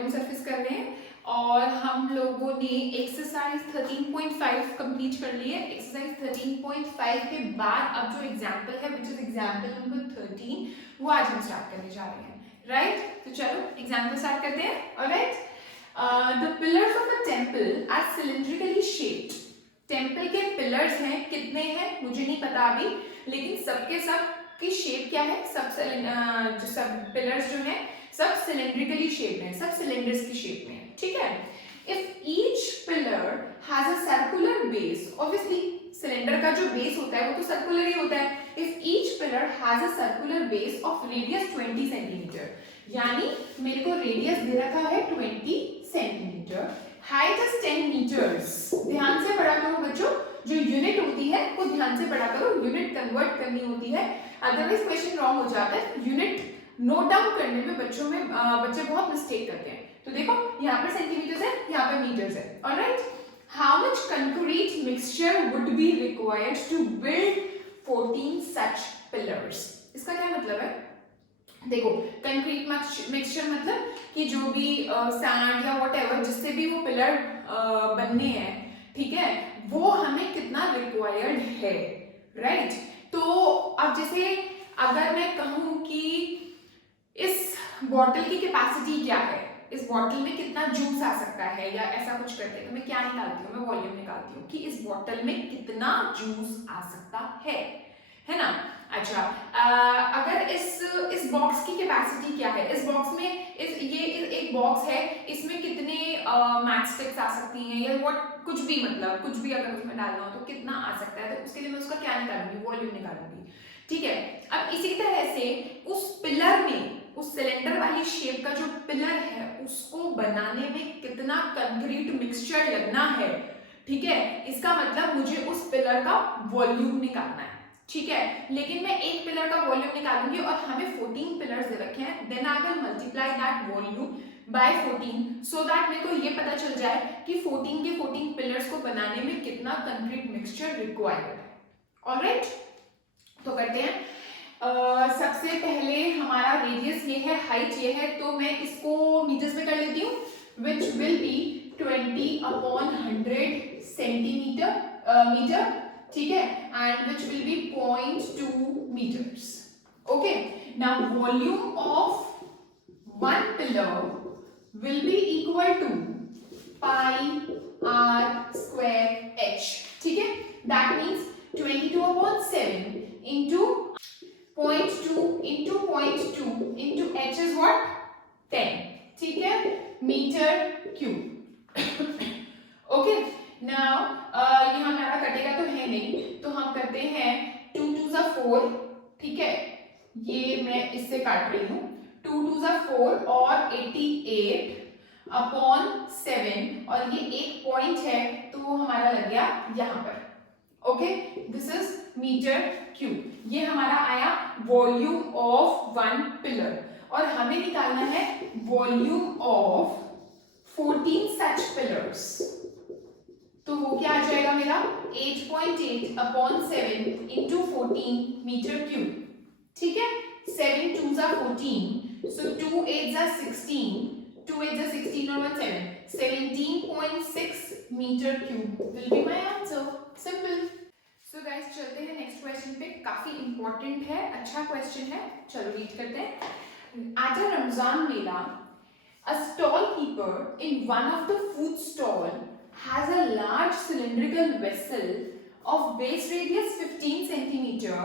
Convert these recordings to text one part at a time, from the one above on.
Volume surface कर रहे हैं और हम लोगों ने एक्सरसाइज 13.5 कंप्लीट कर ली है। एक्सरसाइज 13.5 के बाद अब जो एग्जाम्पल है विच इज एग्जाम्पल नंबर 13 वो आज हम स्टार्ट करने जा रहे हैं, राइट? तो चलो एग्जाम्पल स्टार्ट करते हैं। Alright, the pillars of a temple are cylindrically shaped. Temple के पिलर्स हैं, कितने हैं मुझे नहीं पता अभी, लेकिन सबके सब की शेप क्या है, सब पिलर्स जो है सब सिलिंड्रिकली शेप्ड हैं, सब सिलेंडर्स की शेप में है, ठीक है। If each pillar has a circular base, obviously cylinder का जो बेस होता है वो तो सर्कुलर ही होता है। If each pillar has a circular base of radius 20 centimetre, यानी मेरे को रेडियस दे रखा है 20 सेंटीमीटर, हाइट इज 10 मीटर्स। ध्यान से पढ़ा करो बच्चों, जो यूनिट होती है वो ध्यान से पढ़ा करो, यूनिट कन्वर्ट करनी होती है, अदरवाइज क्वेश्चन रॉन्ग हो जाता है। यूनिट नोट डाउन करने में बच्चे बहुत मिस्टेक करते हैं। तो देखो यहाँ पर सेंटीमीटर्स है, यहाँ पर मीटर्स है। Alright, how much concrete mixture would be required to build 14 such pillars. इसका क्या मतलब है? देखो कंक्रीट मिक्सचर मतलब कि जो भी सैंड या व्हाटएवर जिससे भी वो पिलर बनने हैं, ठीक है, वो हमें कितना रिक्वायर्ड है, राइट? तो अब जैसे अगर मैं कहूं कि इस बॉटल की कैपेसिटी क्या है, इस बॉटल में कितना जूस आ सकता है, या ऐसा कुछ करते हैं तो मैं क्या निकालती हूँ, मैं वॉल्यूम निकालती हूँ कि इस बॉटल में कितना जूस आ सकता है ना। अच्छा, अगर इस बॉक्स की कैपेसिटी क्या है, इस बॉक्स में ये एक बॉक्स है, इसमें कितने मैच स्टिक्स आ सकती हैं या व्हाट कुछ भी, मतलब कुछ भी अगर उसमें डालना हो तो कितना आ सकता है, तो उसके लिए मैं उसका क्या निकालूंगी, वॉल्यूम निकालूंगी, ठीक है। अब इसी तरह से उस पिलर में, उस सिलेंडर वाली शेप का जो पिलर है उसको बनाने में कितना कंक्रीट मिक्सचर लगना है, ठीक है, इसका मतलब मुझे उस पिलर का वॉल्यूम निकालना है, ठीक है। लेकिन मैं एक पिलर का वॉल्यूम निकालूंगी और हमें 14 पिलर्स दे रखे हैं, then I will multiply that volume by 14 so that मेरे को ये पता चल जाए कि 14 के 14 पिलर्स को बनाने में कितना कंक्रीट मिक्सचर रिक्वायर्ड है। ऑलराइट, तो करते हैं। सबसे पहले हमारा रेडियस ये है, हाइट ये है, तो मैं इसको मीटर्स में कर लेती हूँ, which will be 20/100 centimetre metre, ठीक है, and which will be 0.2 meters. Okay, now volume of one pillar will be equal to pi r square h, ठीक है, that means 22/7 into 0.2 into 0.2 into h is what, 10, ठीक है, metre cube. Okay, now यहाँ हमारा कटेगा तो है नहीं, तो हम करते हैं 2 2 जा 4, ठीक है, ये मैं इससे काट रही हूँ, 2 2 जा 4 और 88/7 और ये एक पॉइंट है तो वो हमारा लग गया यहाँ पर। Okay, this is metre cube, ये हमारा आया वॉल्यूम ऑफ वन पिलर, और हमें निकालना है वॉल्यूम ऑफ 14 सच पिलर्स, तो वो क्या आ जाएगा मेरा 8.8/7 into 14 मीटर क्यूब, ठीक है, 7 2 जा 14, so 2 8 जा 16, 2 8 जा 16 और 1 7, 17.6 metre cube will be my answer, simple। So guys, चलते हैं नेक्स्ट क्वेश्चन पे, काफी इंपॉर्टेंट है, अच्छा क्वेश्चन है, चलो रीड करते हैं। At a Ramzan Mela, a stall keeper in one of the food stall has a large cylindrical vessel of base radius 15 centimeter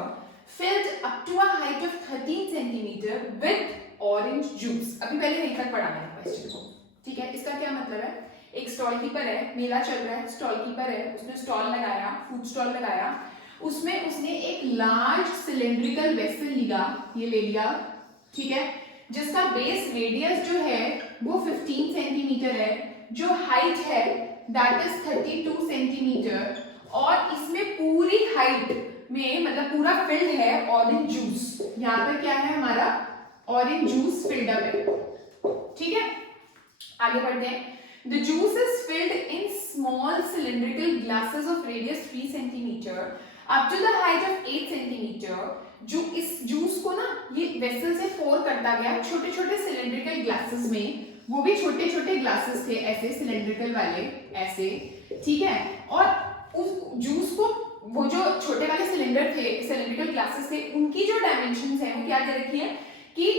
filled up to a height of 13 centimeter with orange juice। अभी पहले यहीं तक पढ़ा मैंने question को, ठीक है। इसका क्या मतलब है, एक स्टॉल कीपर है, मेला चल रहा है, स्टॉल कीपर है, उसने स्टॉल लगाया, फूड स्टॉल लगाया, उसमें उसने एक लार्ज सिलेंड्रिकल वेसल लिया, ये ले लिया, ठीक है, जिसका बेस रेडियस जो है वो 15 सेंटीमीटर है, जो हाइट है दैट इज 32 सेंटीमीटर, और इसमें पूरी हाइट में मतलब पूरा फिल्ड है ऑरेंज जूस, यहाँ पर क्या है हमारा ऑरेंज जूस फिल्ड अप है, ठीक है। आगे बढ़ते हैं। The juice is filled in small cylindrical glasses of radius 3 centimeter up to the height of 8 centimeter। जो इस जूस को ना ये वेसल से पोर करता गया छोटे छोटे सिलेंड्रिकल ग्लासेस में, वो भी छोटे छोटे ग्लासेस थे, ऐसे सिलेंड्रिकल वाले, ऐसे, ठीक है। और उस जूस को, वो जो छोटे वाले सिलेंडर थे, सिलेंड्रिकल ग्लासेस थे, उनकी जो डायमेंशंस है वो क्या दे रखी है कि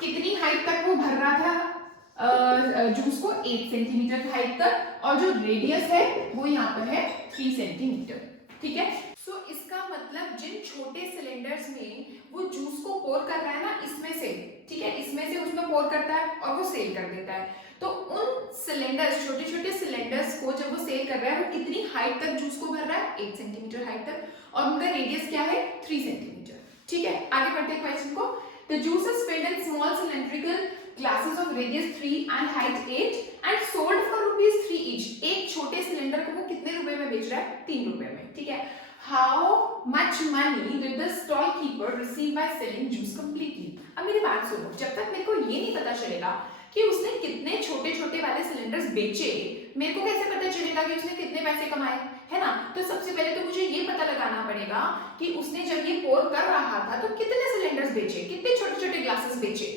कितनी हाइट तक वो भर रहा था जूस को, 8 सेंटीमीटर हाइट तक, और जो रेडियस है वो यहाँ पर है 3 सेंटीमीटर, ठीक है। सो इसका मतलब जिन छोटे सिलेंडर्स में वो जूस को पोर कर रहा है ना, इसमें से, ठीक है, इसमें से उसमें पोर करता है और वो सेल कर देता है, तो उन सिलेंडर्स, छोटे छोटे सिलेंडर्स को जब वो सेल कर रहा है, वो कितनी हाइट तक जूस को भर रहा है, 8 सेंटीमीटर हाइट तक, और उनका रेडियस क्या है, 3 सेंटीमीटर, ठीक है। आगे बढ़ते हैं क्वेश्चन को। The juice is filled in small cylindrical glasses of radius 3 and height 8 and sold for ₹3 each. एक छोटे सिलेंडर को वो कितने रुपए में बेच रहा है, 3 रुपए में, ठीक है। How much money did the stall keeper receive by selling juice completely? अब मेरी बात सुनो, जब तक मेरे को ये नहीं पता चलेगा कि उसने कितने छोटे छोटे वाले सिलेंडर्स बेचे, मेरे को कैसे पता चलेगा कि उसने कितने पैसे कमाए, है ना। तो सबसे पहले तो मुझे ये पता लगाना पड़ेगा कि उसने जब ये पोर कर रहा था तो कितने सिलेंडर्स बेचे, कितने छोटे छोटे ग्लासेस बेचे,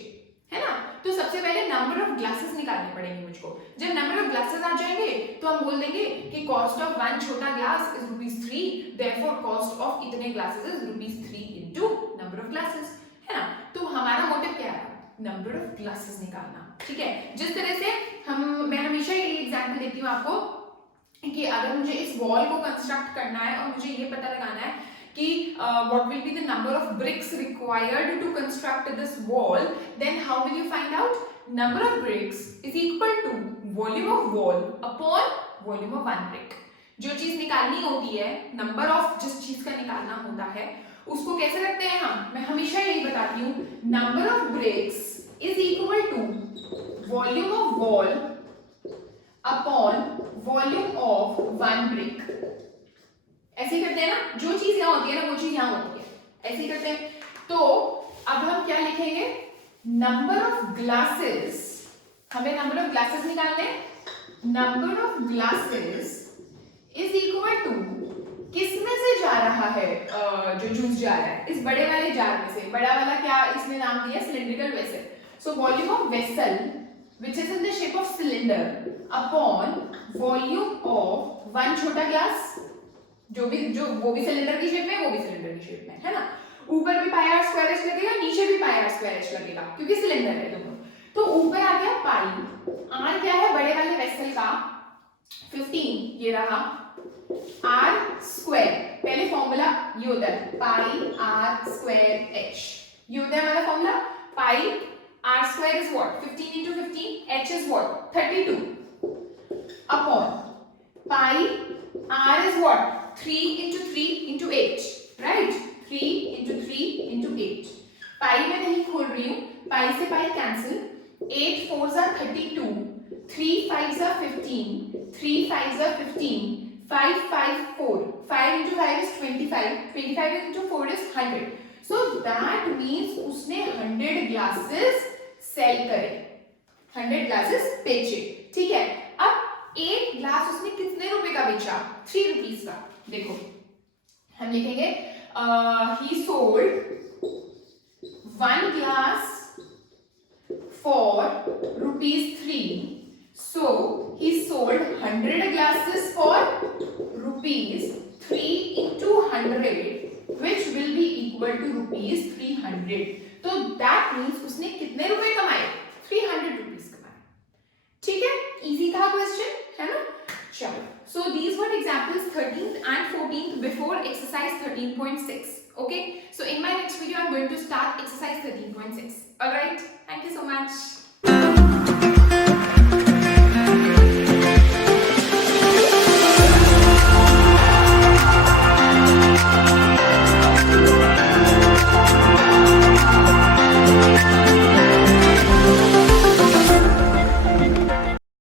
है ना। तो सबसे पहले नंबर ऑफ ग्लासेस निकालने पड़ेंगे मुझको। जब नंबर ऑफ ग्लासेस आ जाएंगे तो हम बोल देंगे कि कॉस्ट ऑफ वन छोटा glass is ₹3, therefore cost of इतने glasses is ₹3 into number of glasses, है ना। तो हमारा मोटिव क्या है, नंबर ऑफ ग्लासेस निकालना, ठीक है। जिस तरह से मैं हमेशा ये एग्जांपल देती हूँ आपको कि अगर मुझे इस वॉल को कंस्ट्रक्ट करना है और मुझे ये पता लगाना है कि what will be the number of bricks required to construct this wall, then how will you find out? Number of bricks is equal to volume of wall upon volume of one brick. जो चीज निकालनी होती है, number of जिस चीज का निकालना होता है, उसको कैसे रखते हैं हम, मैं हमेशा यही बताती हूँ, number of bricks is equal to volume of wall upon volume of one brick. ऐसे ही करते हैं ना, जो चीज यहाँ होती है ना वो चीज यहाँ होती है, ऐसे ही करते हैं। तो अब हम क्या लिखेंगे, नंबर ऑफ ग्लासेस, हमें नंबर ऑफ ग्लासेस निकालने, number of glasses is equal to किस में से जा रहा है, जो जूस जा रहा है इस बड़े वाले जार में से, बड़ा वाला क्या इसमें नाम दिया, cylindrical vessel. So volume of vessel which is in the shape of cylinder upon volume of one छोटा ग्लास, जो वो भी सिलेंडर की शेप में, वो भी सिलेंडर की शेप में, है ना। ऊपर भी पाई आर स्क्वायर एच लगेगा, नीचे भी पाई आर स्क्वायर एच लगेगा, क्योंकि सिलेंडर है दोनों। तो ऊपर आ गया पाई, आर क्या है बड़े वाले वेसल का 15, ये रहा आर स्क्वायर, पहले फॉर्मूला ये होता है पाई आर स्क्वायर एच, ये होता है हमारा formula. Pi r square is what, 15 into 15, h is what, 32 upon pi r is what, 3 into 3 into 8, right, 3 into 3 into 8। pi में नहीं खोल रही हूँ, pi से pi cancel, 8 4s are 32, 3 5s are 15, 3 5s are 15, 5 5 4, 5 into 5 is 25, 25 into 4 is 100। So that means उसने 100 glasses cell करे, 100 glasses बेचे, ठीक है। अब एक ग्लास उसने कितने रुपए का बेचा, 3 रुपीज का। देखो हम लिखेंगे ही sold 1 glass for ₹3, so he sold 100 glasses for ₹3 into 100 which will be equal to ₹300। तो दैट मीन्स उसने कितने रुपए कमाए, 300 रुपीज कमाए, ठीक है। इजी था क्वेश्चन, है ना। चलो, so these were examples 13th and 14th before exercise 13.6। Okay, so in my next video I am going to start exercise 13.6। Alright, thank you so much.